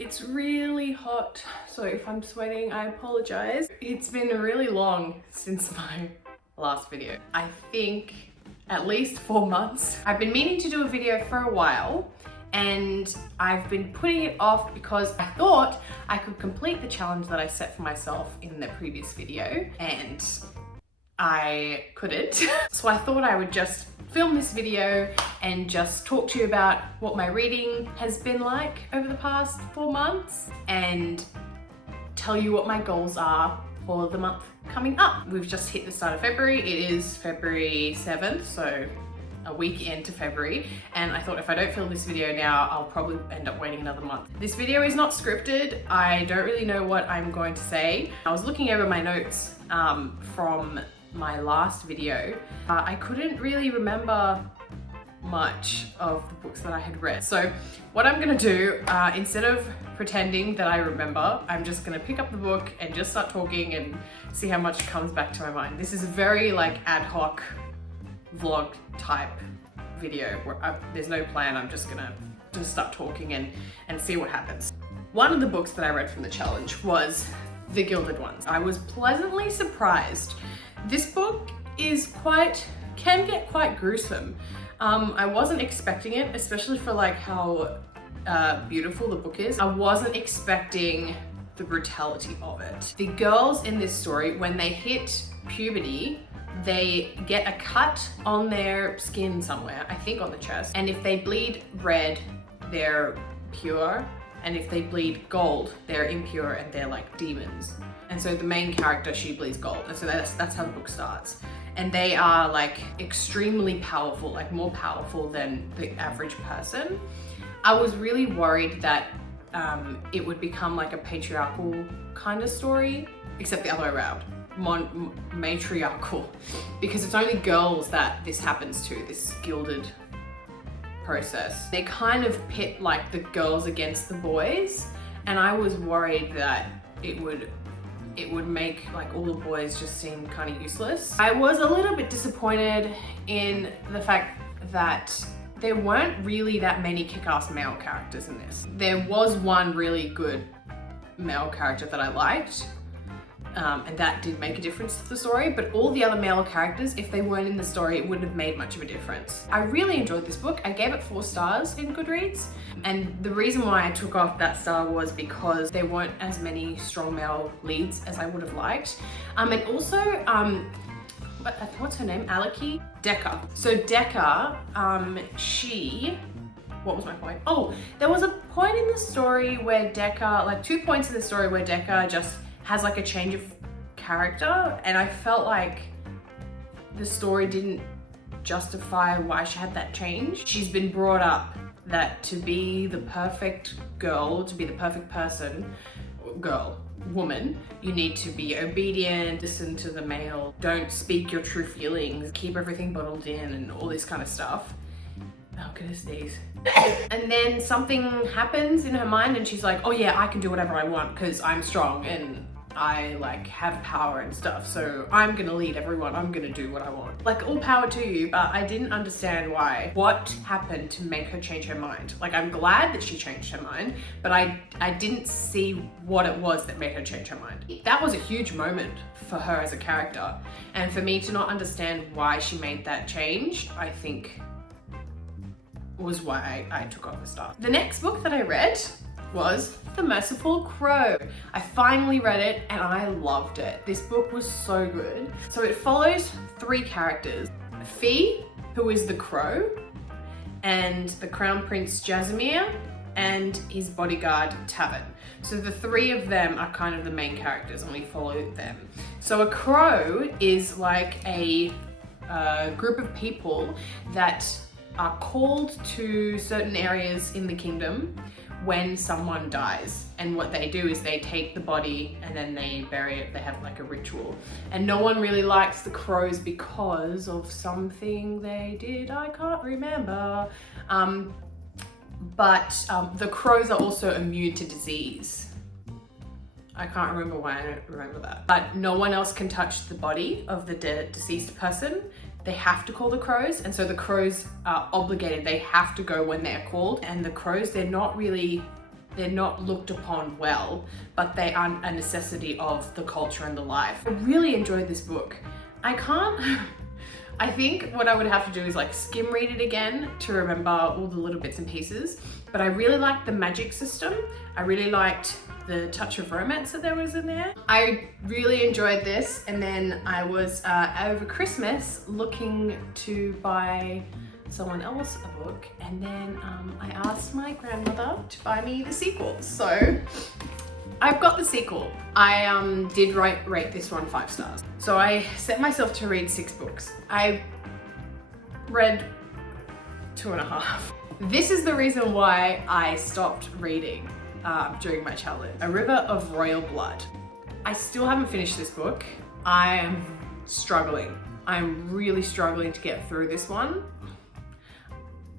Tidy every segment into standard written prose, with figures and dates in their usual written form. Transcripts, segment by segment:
It's really hot, so if I'm sweating, I apologize. It's been really long since my last video. I think at least 4 months. I've been meaning to do a video for a while, and I've been putting it off because I thought I could complete the challenge that I set for myself in the previous video, and I couldn't. So I thought I would just film this video and just talk to you about what my reading has been like over the past 4 months and tell you what my goals are for the month coming up. We've just hit the start of February. It is February 7th, so a week into February, and I thought if I don't film this video now, I'll probably end up waiting another month. This video is not scripted. I don't really know what I'm going to say. I was looking over my notes from my last video. I couldn't really remember much of the books that I had read. So what I'm gonna do, instead of pretending that I remember, I'm just gonna pick up the book and just start talking and see how much comes back to my mind. This is a very like ad hoc vlog type video where there's no plan. I'm just gonna start talking and see what happens. One of the books that I read from the challenge was the Gilded ones. I was pleasantly surprised. This book can get quite gruesome. I wasn't expecting it, especially for like how beautiful the book is. I wasn't expecting the brutality of it. The girls in this story, when they hit puberty, they get a cut on their skin somewhere, I think on the chest, and if they bleed red, they're pure, and if they bleed gold, they're impure and they're like demons. And so the main character, she bleeds gold, and so that's how the book starts. And they are like extremely powerful, like more powerful than the average person. I was really worried that it would become like a patriarchal kind of story, except the other way around. Matriarchal, because it's only girls that this happens to, this gilded process. They kind of pit like the girls against the boys, and I was worried that it would make like all the boys just seem kind of useless. I was a little bit disappointed in the fact that there weren't really that many kick-ass male characters in this. There was one really good male character that I liked, and that did make a difference to the story, but all the other male characters, if they weren't in the story, it wouldn't have made much of a difference. I really enjoyed this book. I gave it 4 stars in Goodreads, and the reason why I took off that star was because there weren't as many strong male leads as I would have liked. And also, what's her name? Aleki? Decca. So Decca, what was my point? Oh, there was a point in the story where Decca, like 2 points in the story where Decca just has like a change of character, and I felt like the story didn't justify why she had that change. She's been brought up that to be the perfect girl, to be the perfect person, woman, you need to be obedient, listen to the male, don't speak your true feelings, keep everything bottled in, and all this kind of stuff. Oh goodness sneeze. And then something happens in her mind and she's like, oh yeah, I can do whatever I want because I'm strong and I like have power and stuff, so I'm gonna lead everyone, I'm gonna do what I want. Like, all power to you, but I didn't understand why. What happened to make her change her mind? Like, I'm glad that she changed her mind, but I didn't see what it was that made her change her mind. That was a huge moment for her as a character, and for me to not understand why she made that change, I think was why I took off the star. The next book that I read was The Merciful Crow. I finally read it and I loved it. This book was so good. So it follows 3 characters. Fee, who is the crow, and the Crown Prince Jasimir, and his bodyguard Tavin. So the 3 of them are kind of the main characters and we follow them. So a crow is like a group of people that are called to certain areas in the kingdom when someone dies, and what they do is they take the body and then they bury it. They have like a ritual, and no one really likes the crows because of something they did. I can't remember, but the crows are also immune to disease. I can't remember why I don't remember that, but no one else can touch the body of the deceased person. They have to call the crows, and so the crows are obligated. They have to go when they're called, and the crows, they're not really they're not looked upon well, but they are a necessity of the culture and the life. I really enjoyed this book. I think what I would have to do is like skim read it again to remember all the little bits and pieces, but I really liked the magic system. I really liked the touch of romance that there was in there. I really enjoyed this, and then I was over Christmas looking to buy someone else a book, and then I asked my grandmother to buy me the sequel. So I've got the sequel. I did rate this one 5 stars. So I set myself to read 6 books. I read 2.5. This is the reason why I stopped reading during my challenge. A River of Royal Blood. I still haven't finished this book. I am struggling. I'm really struggling to get through this one.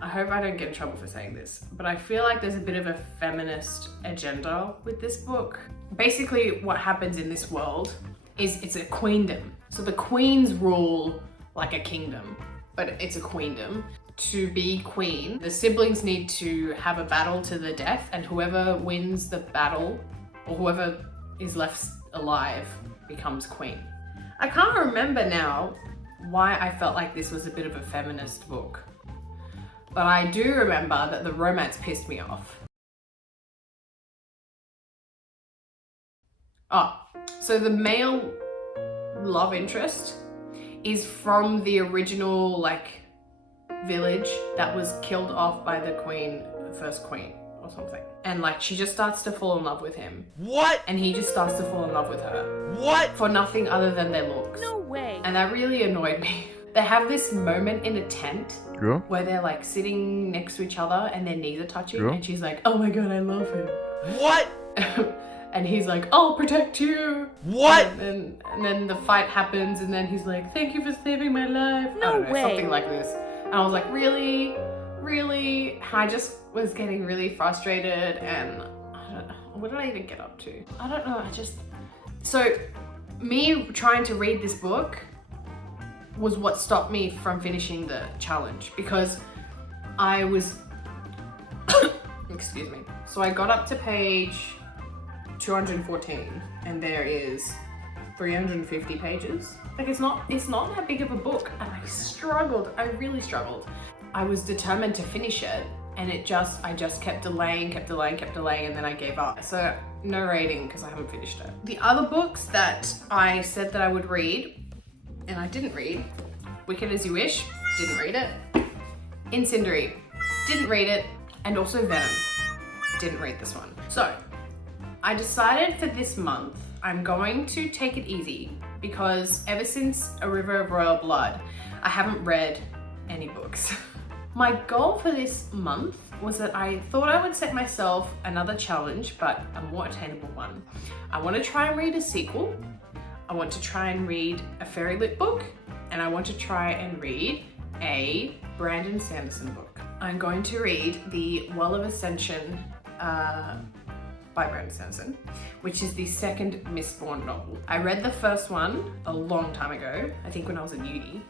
I hope I don't get in trouble for saying this, but I feel like there's a bit of a feminist agenda with this book. Basically, what happens in this world is it's a queendom. So the queens rule like a kingdom, but it's a queendom. To be queen, the siblings need to have a battle to the death, and whoever wins the battle, or whoever is left alive, becomes queen. I can't remember now why I felt like this was a bit of a feminist book, but I do remember that the romance pissed me off. Oh, so the male love interest is from the original like village that was killed off by the queen, first queen or something. And like she just starts to fall in love with him. What? And he just starts to fall in love with her. What? For nothing other than their looks. No way. And that really annoyed me. They have this moment in a tent where they're like sitting next to each other and their knees are touching, and she's like, oh my god, I love him. What? And he's like, I'll protect you. What? And then the fight happens, and then he's like, thank you for saving my life. No way. Something like this. And I was like, really? Really? I just was getting really frustrated, and I don't know, what did I even get up to? I don't know, so me trying to read this book was what stopped me from finishing the challenge, because I was, excuse me. So I got up to page 214 and there is 350 pages. Like it's not that big of a book, and I really struggled. I was determined to finish it, and I just kept delaying, and then I gave up. So no rating because I haven't finished it. The other books that I said that I would read and I didn't read: Wicked As You Wish, didn't read it. Incendiary, didn't read it. And also Venom, didn't read this one. So I decided for this month I'm going to take it easy, because ever since A River of Royal Blood, I haven't read any books. My goal for this month was that I thought I would set myself another challenge, but a more attainable one. I want to try and read a sequel. I want to try and read a fairy lit book, and I want to try and read a Brandon Sanderson book. I'm going to read The Well of Ascension by Brandon Sanderson, which is the second Mistborn novel. I read the first one a long time ago, I think when I was in uni,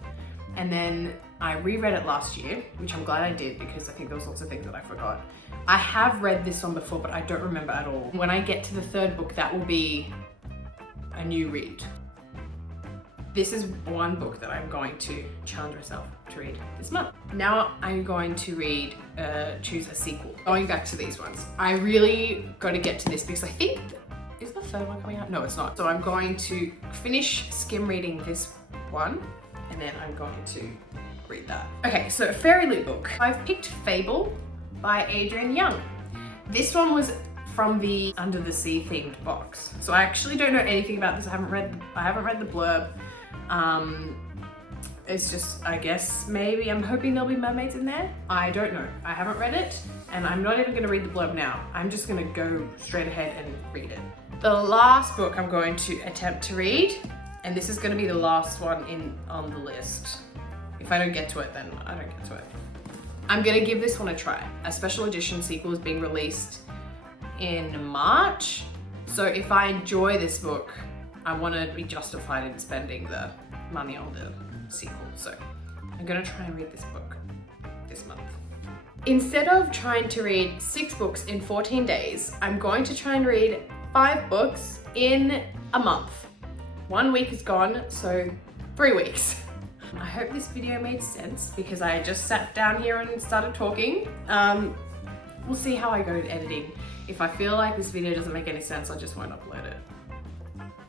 and then I reread it last year, which I'm glad I did because I think there was lots of things that I forgot. I have read this one before, but I don't remember at all. When I get to the third book, that will be a new read. This is one book that I'm going to challenge myself to read this month. Now I'm going to choose a sequel. Going back to these ones, I really got to get to this because I think, is the third one coming out? No, it's not. So I'm going to finish skim reading this one, and then I'm going to read that. Okay, so fairy lit book. I've picked Fable by Adrienne Young. This one was from the Under the Sea themed box. So I actually don't know anything about this. I haven't read the blurb. It's just, I guess maybe I'm hoping there'll be mermaids in there. I don't know. I haven't read it, and I'm not even gonna read the blurb now. I'm just gonna go straight ahead and read it. The last book I'm going to attempt to read, and this is gonna be the last one on the list. If I don't get to it, then I don't get to it. I'm gonna give this one a try. A special edition sequel is being released in March. So if I enjoy this book, I want to be justified in spending the money on the sequel. So I'm gonna try and read this book this month. Instead of trying to read 6 books in 14 days, I'm going to try and read 5 books in a month. 1 week is gone, so 3 weeks. I hope this video made sense because I just sat down here and started talking. We'll see how I go in editing. If I feel like this video doesn't make any sense, I just won't upload it.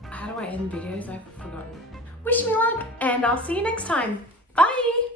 How do I end videos? I've forgotten. Wish me luck, and I'll see you next time. Bye!